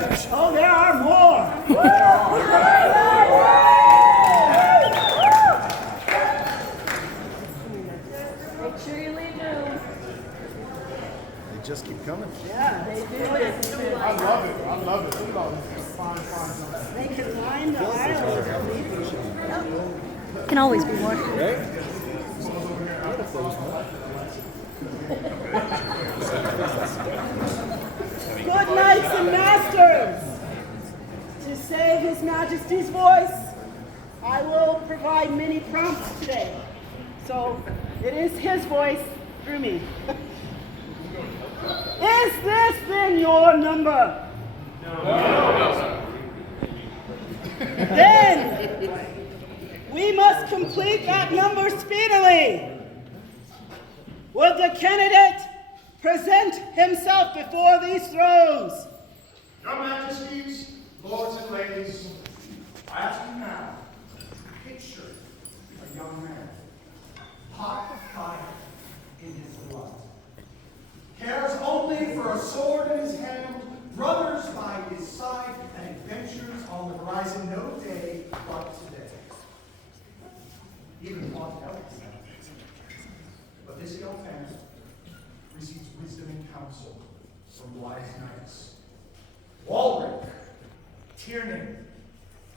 others? Oh, there are more. They truly do. They just keep coming. Yeah, they do. I love it. I love it. Look at all these fine. They can line the aisles. Can always be more. Right? Good knights and masters, to save His Majesty's voice, I will provide many prompts today. So it is His voice through me. Is this then your number? No. Then we must complete that number speedily. Would the candidate present himself before these thrones? Your Majesties, lords and ladies, I ask you now to picture a young man, hot fire in his blood, cares only for a sword in his hand, brothers by his side, and adventures on the horizon no day but today. Even one else. But this young man receives wisdom and counsel from wise knights. Walrick, Tiernan,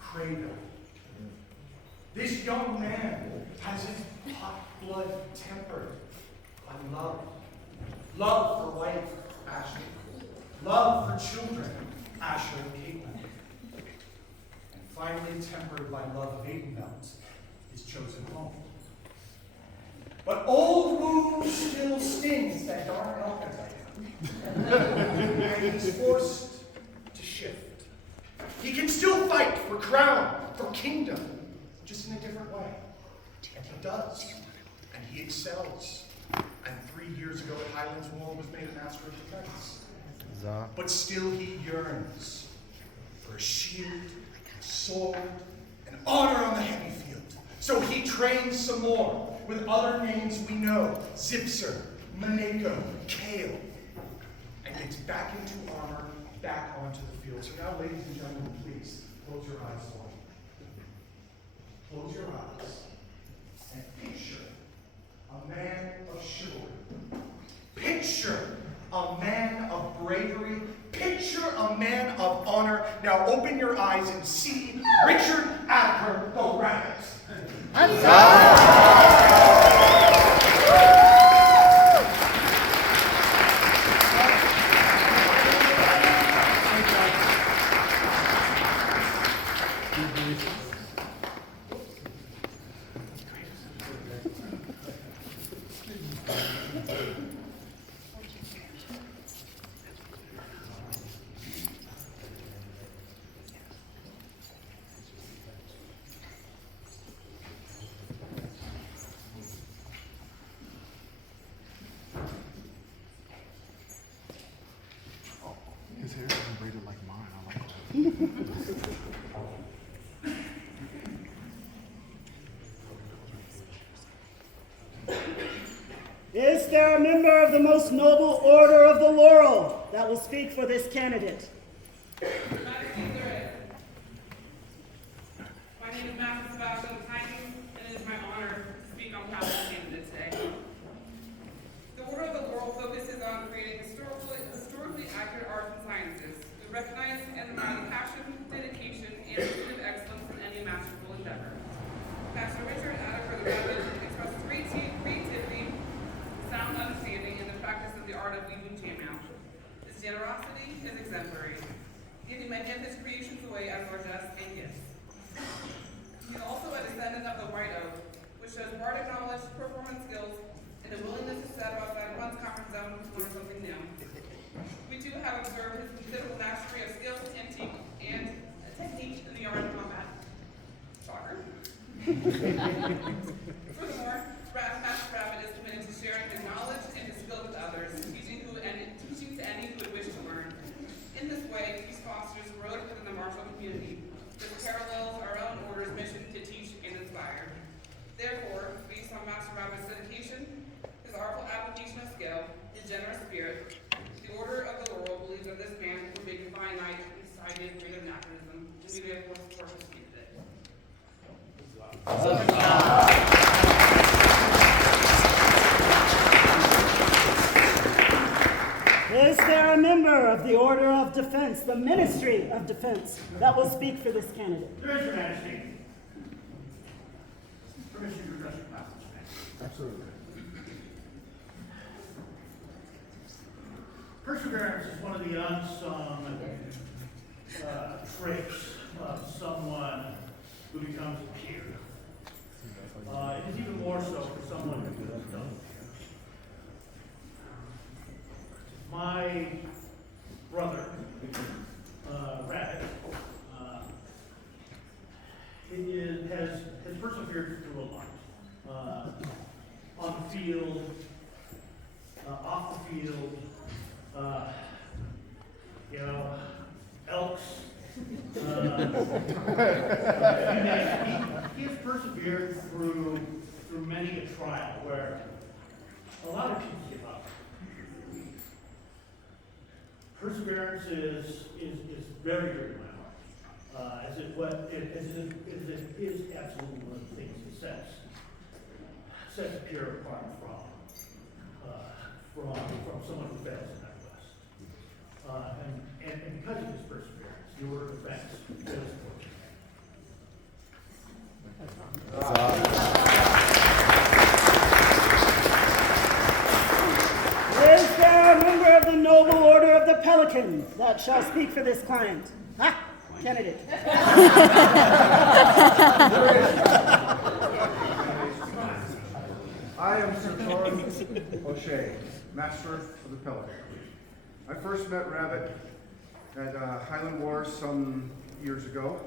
Craven. This young man has his hot blood tempered by love. Love for wife, Ashley. Love for children, Asher and Caitlin. And finally tempered by love of Aidenbelt, his chosen home. But old wounds still stings that dark alchemy. And he's forced to shift. He can still fight for crown, for kingdom, just in a different way. And he does. And he excels. And 3 years ago at Highlands War was made a master of defense. But still he yearns for a shield, a sword, and honor on the heavy field. So he trains some more with other names we know, Zipser, Maneko, Kale, and gets back into armor, back onto the field. So now, ladies and gentlemen, please, close your eyes for me. Close your eyes and picture a man of chivalry. Picture a man of bravery. Picture a man of honor. Now open your eyes and see Richard Attekirck the Rabbit. His hair isn't braided like mine. I like that. Is there a member of the most noble order of the laurel that will speak for this candidate? My name is Master Sebastian Tiny, and it is my honor to speak on behalf of the candidate today. The Order of the Laurel focuses on creating historically accurate arts and sciences. We recognize and admire the passion, dedication, and pursuit of excellence in any masterful endeavor. Master Richard Attekirck the Rabbit expresses creativity, sound understanding, and the practice of the art of weaving chainmail. His generosity is exemplary, giving many of his creations away as largesse and gifts. He is also a descendant of the White Oak, which shows bardic knowledge, performance skills, and a willingness to step outside one's comfort zone to learn something new. We too have observed his considerable mastery of skills and technique in the art of combat. Shocker. Furthermore, Master Rabbit is committed to sharing his knowledge and his skills with others, teaching to any who would wish to learn. In this way, he fosters growth within the martial community. This parallels our own order's mission to teach and inspire. Therefore, based on Master Rabbit's dedication, his artful application of skill, his generous spirit, the Order of the Laurel believes that this man would make a fine knight in society. Is there a member of the Order of Defense, the Ministry of Defense, that will speak for this candidate? There is, Your Majesty. Permission to address your class. Absolutely. Perseverance is one of the unsung traits of someone who becomes a peer. It is even more so for someone who has done it. My brother, Rabbit, has persevered through a lot. On the field, off the field, elks. He has persevered through many a trial where a lot of people give up. Perseverance is very, very my heart. As it is absolutely one of the things that sets a peer apart from someone who fails in that quest. And because of his perseverance, the Order of Defense fails Is there a member of the Noble Order of the Pelican that shall speak for this client? Ah, candidate. I am Sir Torrance O'Shea, Master of the Pelican. I first met Rabbit at Highland Wars some years ago,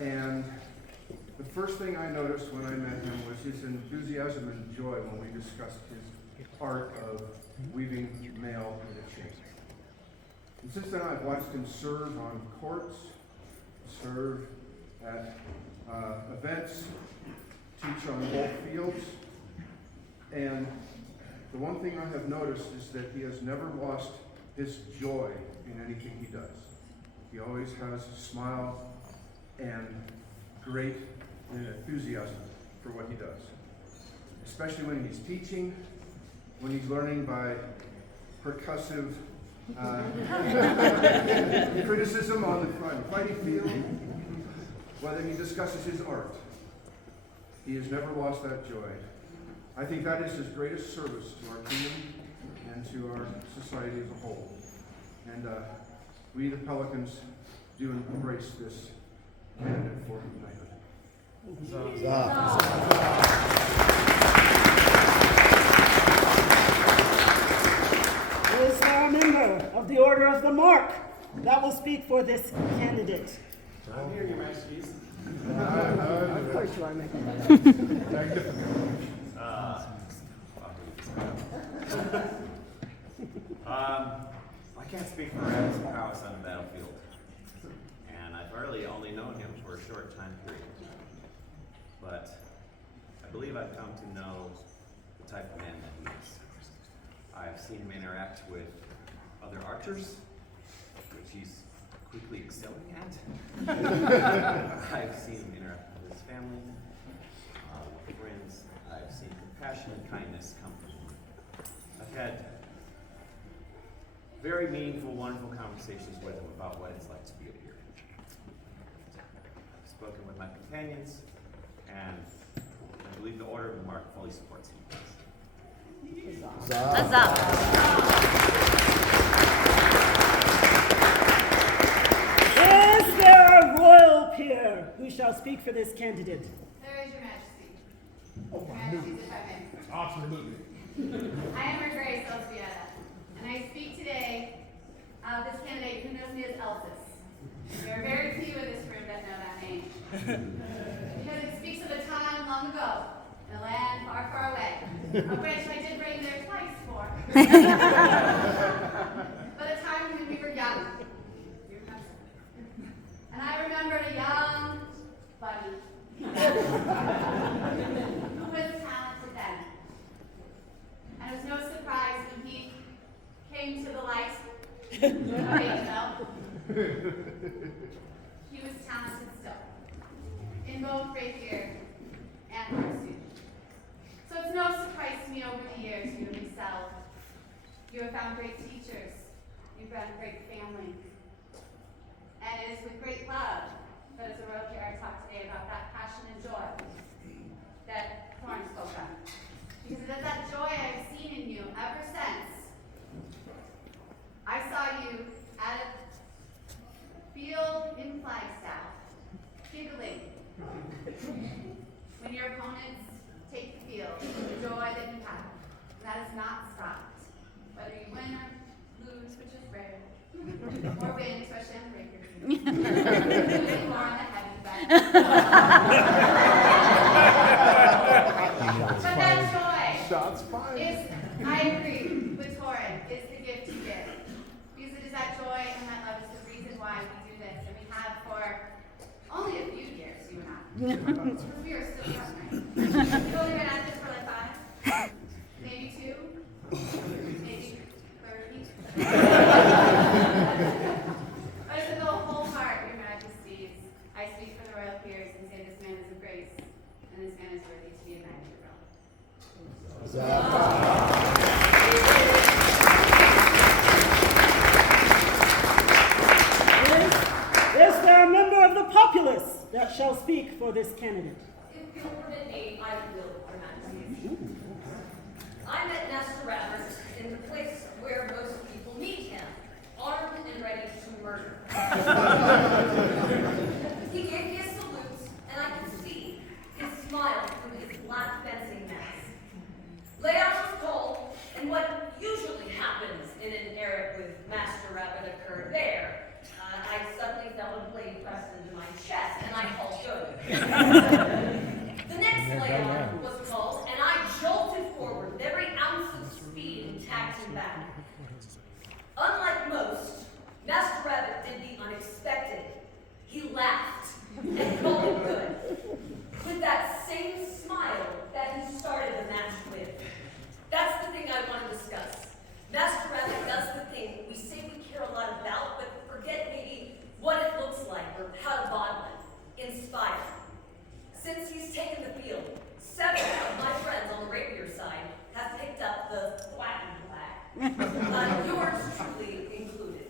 and the first thing I noticed when I met him was his enthusiasm and joy when we discussed his art of weaving mail in a chain. And since then I've watched him serve on courts, serve at events, teach on both fields, and the one thing I have noticed is that he has never lost his joy in anything he does. He always has a smile and great enthusiasm for what he does, especially when he's teaching, when he's learning by percussive criticism on the fighting field, whether he discusses his art. He has never lost that joy. I think that is his greatest service to our kingdom and to our society as a whole. And we, the Pelicans, do embrace this candidate for knighthood. Is there a member of the Order of the Mark that will speak for this candidate? I'm here, Your Majesties. Of course you are, Michael. Magnificent. I can't speak for Rabbit's prowess on the battlefield, and I've really only known him for a short time period. But I believe I've come to know the type of man that he is. I've seen him interact with other archers, which he's quickly excelling at. I've seen him interact with his family, with friends. I've seen compassion and kindness come from him. I've had very meaningful, wonderful conversations with him about what it's like to be a peer. I've spoken with my companions, and I believe the Order of the Mark fully supports him. Is there a royal peer who shall speak for this candidate? There is, Your Majesty. Your Majesties, if I may. Absolutely. I am Her Grace Elspieta, and I speak today of this candidate who knows me as Elsis. There are very few in this room that know that name. Because it speaks of a time long ago, in a land far, far away, of which I did reign there twice for. But a time when we were young. You remember? And I remembered a young buddy who was talented then. And it was no surprise when he came to the light of age, though. He was talented still, in both rapier and pursuit. So it's no surprise to me over the years you have excelled. You have found great teachers. You've found a great family. And it is with great love that as a royal pair I talk today about that passion and joy that Torrin spoke of. Because it is that joy I've seen in you ever since I saw you at a field in Flagstaff, giggling when your opponents take the field, the joy that you have. That has not stopped. Whether you win or lose, which is rare, or win, especially on the breaker, losing more on the heavy side. But that joy Shots fired. is, I agree with Torrin, is the gift you give. Because it is that joy and that love is the reason why we do this. And we have for only a few years, you and I. Because we are still young, right? We've only been at this for like 5, maybe 2, maybe 30. But it's with a whole heart, your majesties. I speak for the royal peers and say this man is of grace, and this man is worthy to be a knight of the realm. Is there a member of the populace that shall speak for this candidate? If you'll permit me, I will, Your Majesty. I met Master Rabbit in the place where most people meet him, armed and ready to murder. He gave me a salute, and I could see his smile through his black fencing mask. Layout was cold, and what usually happens in an Eric with Master Rabbit occurred there. I suddenly felt a blade pressed into my chest, and I called good. The next layout was called, and I jolted forward with every ounce of speed and tagged him back. Unlike most, Master Rabbit did the unexpected. He laughed and called it good, with that same smile that he started the match with. That's the thing I want to discuss. Master Rabbit does the thing we say we care a lot about, but forget maybe what it looks like or how to bottle it. Inspire. Since he's taken the field, 7 of my friends on the rapier side have picked up the black and black. Yours truly included.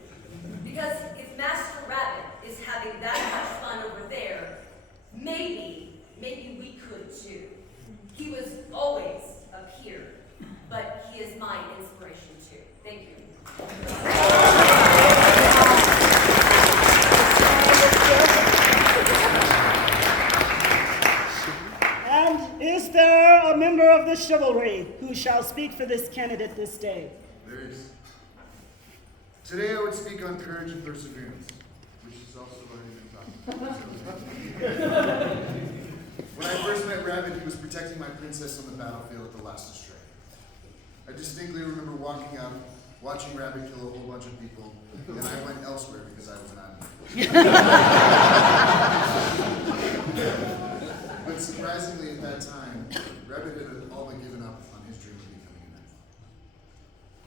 Because if Master Rabbit is having that much fun over there, maybe we could too. He was always a peer, but he is my inspiration too. Thank you. And is there a member of the chivalry who shall speak for this candidate this day? There is. Today I would speak on courage and perseverance, which is also already been talked about. When I first met Rabbit, he was protecting my princess on the battlefield at the last estray. I distinctly remember walking up, watching Rabbit kill a whole bunch of people, and I went elsewhere because I was an admiral. But surprisingly at that time, Rabbit had all but given up on his dream of becoming a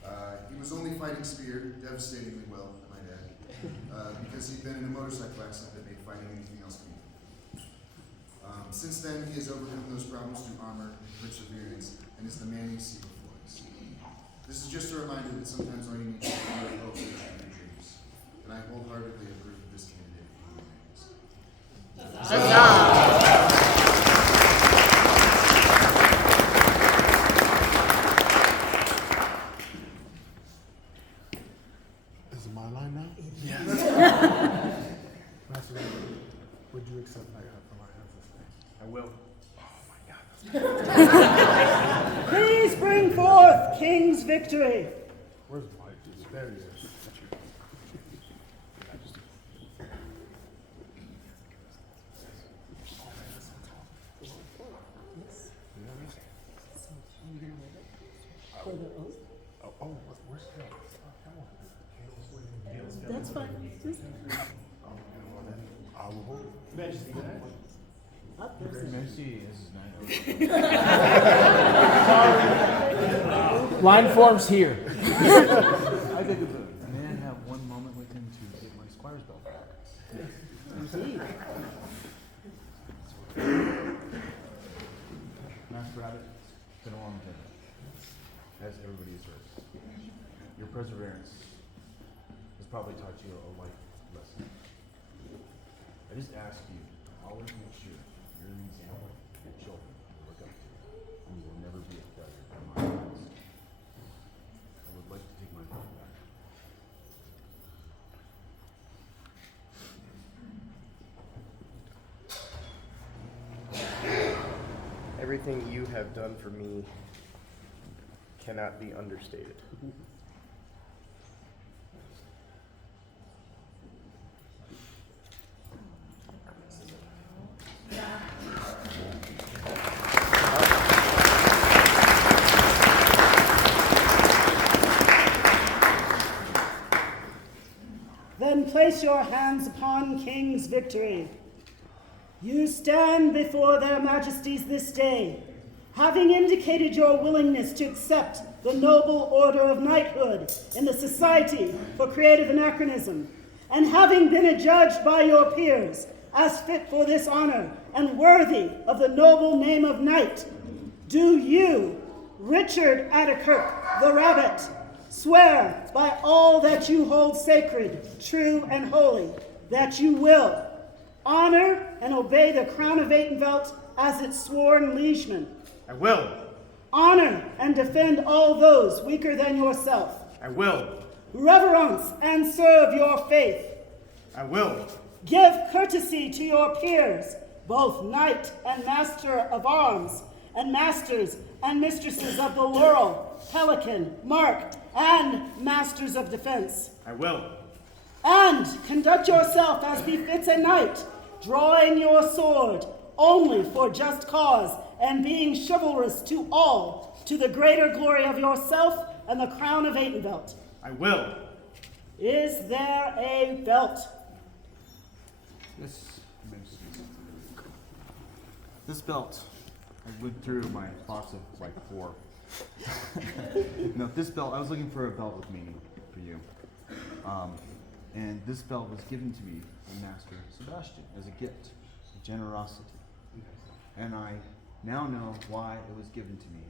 knight. He was only fighting spear, devastatingly well, I might add, because he'd been in a motorcycle accident that made fighting anything else meaningful. Since then, he has overcome those problems through armor and perseverance, and is the man you see before us. This is just a reminder that sometimes all you need to do is hope and your dreams. And I wholeheartedly approve of this candidate for the Is it my line now? Yes. Master Rabbit, would you accept my hat from my hands this day? I will. Please bring forth King's victory. Where's Mike? There he is. Where's Phil? That's fine. I will hold it. Majesty, Up there. Line form's here. I think it's a may I have one moment with him to get my squire's belt back? Indeed. Rabbit, it's been a long journey, as everybody has heard. Your perseverance has probably taught you a life lesson. I just ask you to always make sure you're an example your children will look up to, and you will never be a failure in my eyes. I would like to take my phone back. Everything you have done for me cannot be understated. Then place your hands upon King's victory. You stand before their majesties this day, having indicated your willingness to accept the noble order of knighthood in the Society for Creative Anachronism, and having been adjudged by your peers as fit for this honor and worthy of the noble name of knight, do you, Richard Attekirck the Rabbit, swear by all that you hold sacred, true, and holy, that you will honor and obey the Crown of Atenvelt as its sworn liegeman. I will. Honor and defend all those weaker than yourself. I will. Reverence and serve your faith. I will. Give courtesy to your peers, both knight and master of arms, and masters and mistresses of the laurel, pelican, mark, and masters of defense. I will. And conduct yourself as befits a knight, drawing your sword only for just cause, and being chivalrous to all, to the greater glory of yourself and the Crown of Atenvelt. I will. Is there a belt? This belt, I went through my box of like 4. No, this belt, I was looking for a belt with meaning for you. And this belt was given to me from Master Sebastian as a gift, a generosity. And I now know why it was given to me.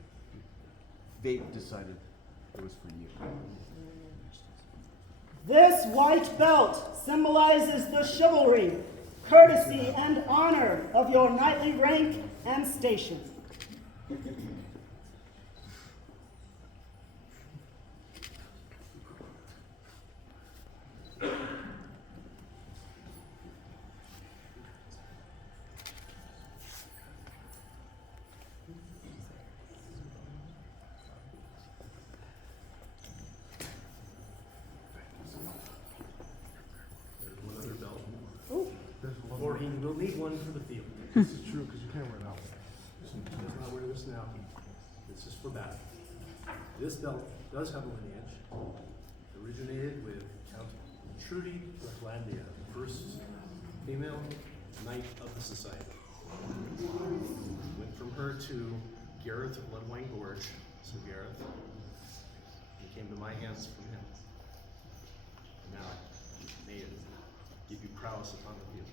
Fate decided it was for you. This white belt symbolizes the chivalry, courtesy, and honor of your knightly rank and station. Maureen, we'll need one for the field. This is true, because you can't wear it out. He does not wear this now. This is for battle. This belt does have a lineage. It originated with Count Trudy Reclandia, the first female knight of the society. Went from her to Gareth of Bloodwine Gorge, Sir Gareth. He came to my hands from him. And now may it give you prowess upon the field.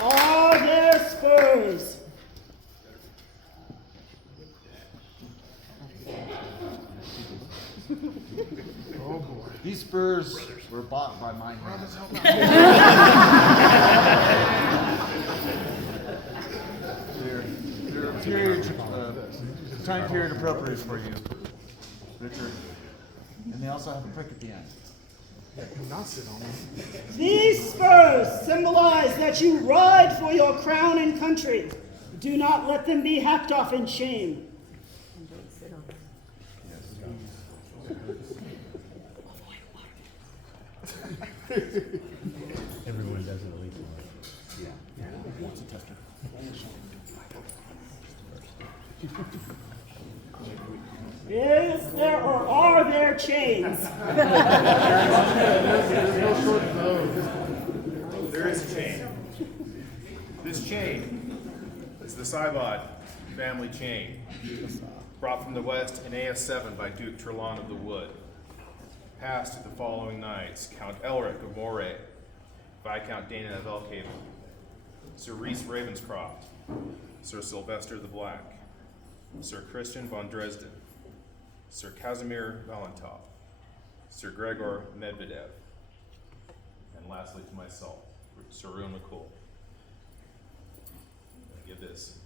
Are there spurs? Oh boy. These spurs were bought by my hands. They're a period, time period appropriate for you, Richard. And they also have a prick at the end. Yeah, do not sit on me. These spurs symbolize that you ride for your crown and country. Do not let them be hacked off in shame. Everyone does it at least once. Yeah. Wants a tester. Is there or are there chains? There's no shortage of those. There is a chain. This chain is the Saibod family chain. Brought from the west in AS7 by Duke Trelawn of the Wood. Passed to the following knights: Count Elric of Moray, Viscount Dana of Elkhaven, Sir Rhys Ravenscroft, Sir Sylvester the Black, Sir Christian von Dresden, Sir Casimir Valentov, Sir Gregor Medvedev, and lastly to myself, Sir Rune McCool. I give this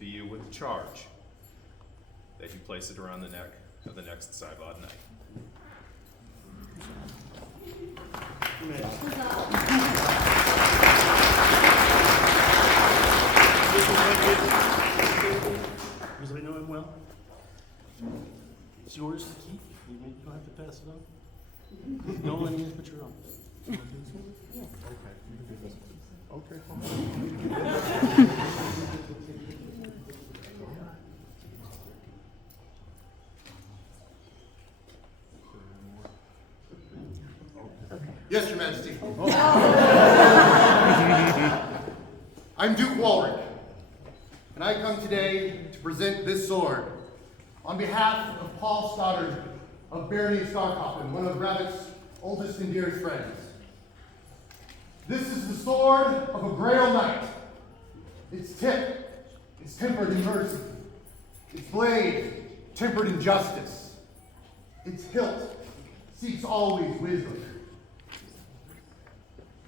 to you with the charge that you place it around the neck of the next Saibad knight. Because I know him well. It's yours to keep. You don't have to pass it on. No lineage but your own. Okay, you can do this. Okay, fine. Yes, Your Majesty. I'm Duke Walrick, and I come today to present this sword on behalf of Paul Stoddard of Barony Starcoppin, one of Rabbit's oldest and dearest friends. This is the sword of a Grail Knight. Its tip is tempered in mercy. Its blade tempered in justice. Its hilt seeks always wisdom.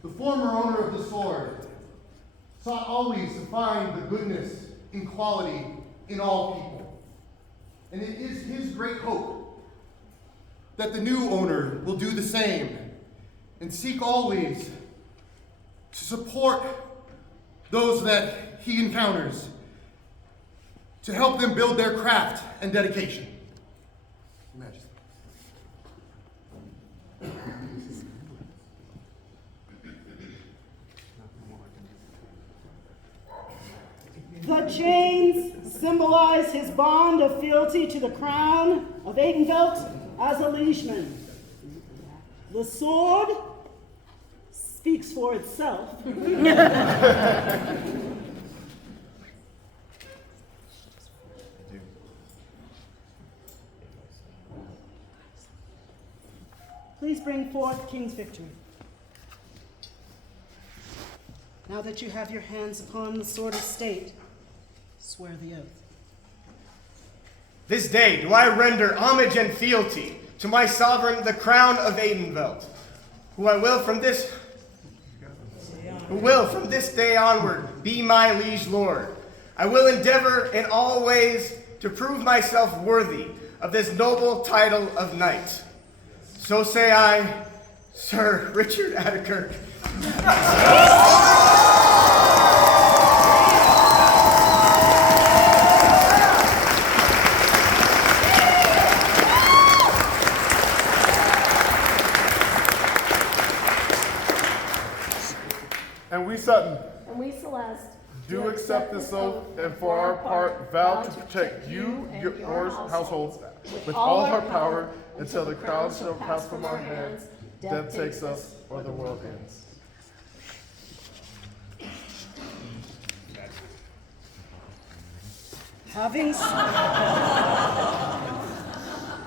The former owner of the sword sought always to find the goodness and quality in all people. And it is his great hope that the new owner will do the same and seek always to support those that he encounters, to help them build their craft and dedication. Your Majesty. The chains symbolize his bond of fealty to the crown of Adenvelt as a liegeman. The sword speaks for itself. Please bring forth King's victory. Now that you have your hands upon the sword of state, swear the oath. This day do I render homage and fealty to my sovereign, the crown of Adenvelt, who will from this day onward be my liege lord. I will endeavor in all ways to prove myself worthy of this noble title of knight. So say I, Sir Richard Attekirck. And we, Sutton, And we, Celeste, do accept this oath, and for our part vow to protect you, yours, households, with all our power, until the crown shall pass from our hands, death takes us, or the world ends. Having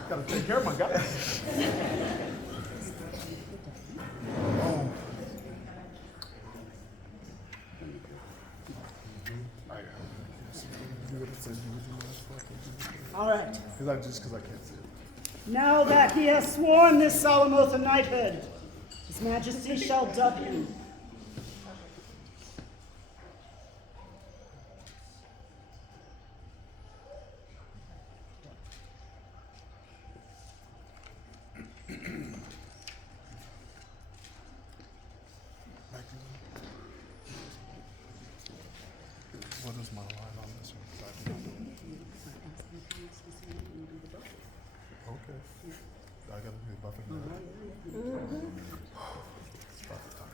Gotta take care of my guys. all right. Because I can't see it. Now that he has sworn this solemn oath of knighthood, His Majesty shall dub him. What is my line on this one? Okay. I gotta be buffing now. It's about the time.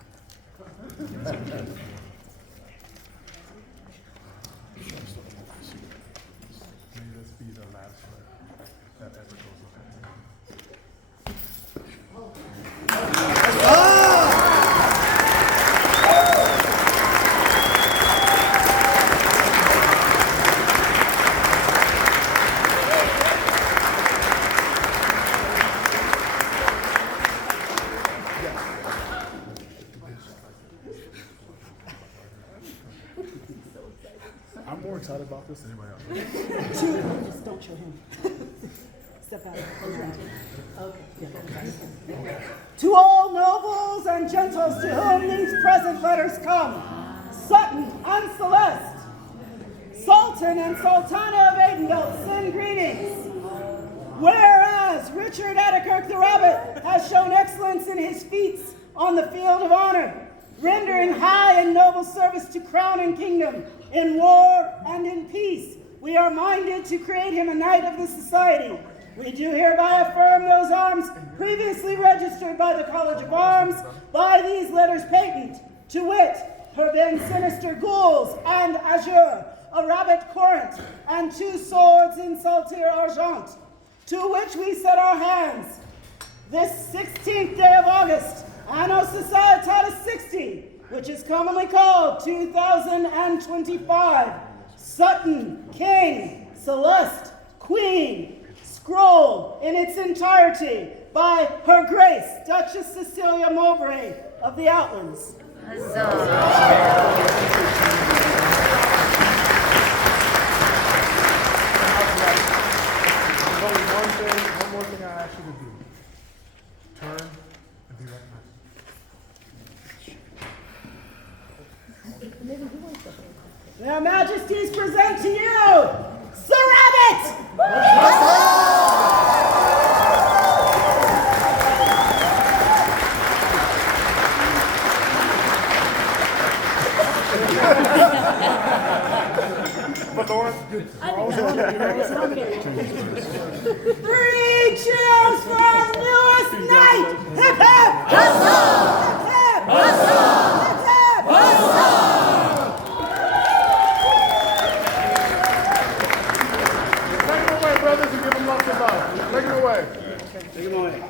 May this be the last one that ever goes away. I'm more excited about this than anybody else. Just don't show him. Step out. Okay. Yeah. To all nobles and gentles to whom these present letters come, Sutton and Celeste, Sultan and Sultana of Aidenvelt send greetings. Whereas Richard Attekirck the Rabbit has shown excellence in his feats on the field of honor, rendering high and noble service to crown and kingdom in war and in peace, we are minded to create him a knight of the society. We do hereby affirm those arms previously registered by the College of Arms by these letters patent, to wit, her then sinister gules and azure, a rabbit courant, and 2 swords in saltire argent, to which we set our hands. This 16th day of August, Anno Societatis 60, which is commonly called 2025, Sutton, King, Celeste, Queen, scroll in its entirety by Her Grace, Duchess Cecilia Mowbray of the Outlands. One more thing I ask you to do. Turn and be recognized. Their Majesties present to you, Sir Rabbit! But Laura, Three cheers for our newest knight! Hip hip! Huzzah! Hip hip! Huzzah! Hip hip! Huzzah! take him away, brothers, and give him lots of love. Take him away. Take him away.